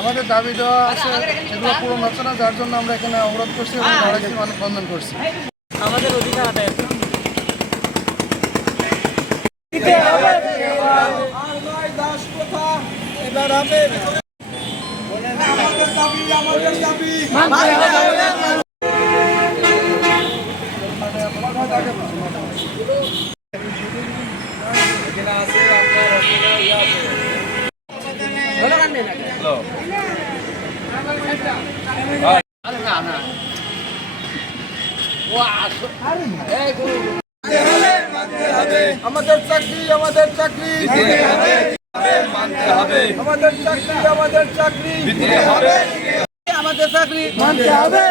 আমাদের দাবি দেওয়া আছে, সেগুলো পূরণ হচ্ছে না, যার জন্য আমরা এখানে অবরোধ করছি এবং মানববন্ধন করছি। আমাদের অধিকার আদায় আমাদের চাকরি আমাদের চাকরি আমাদের চাকরি আমাদের চাকরি আমাদের চাকরি মানতে হবে।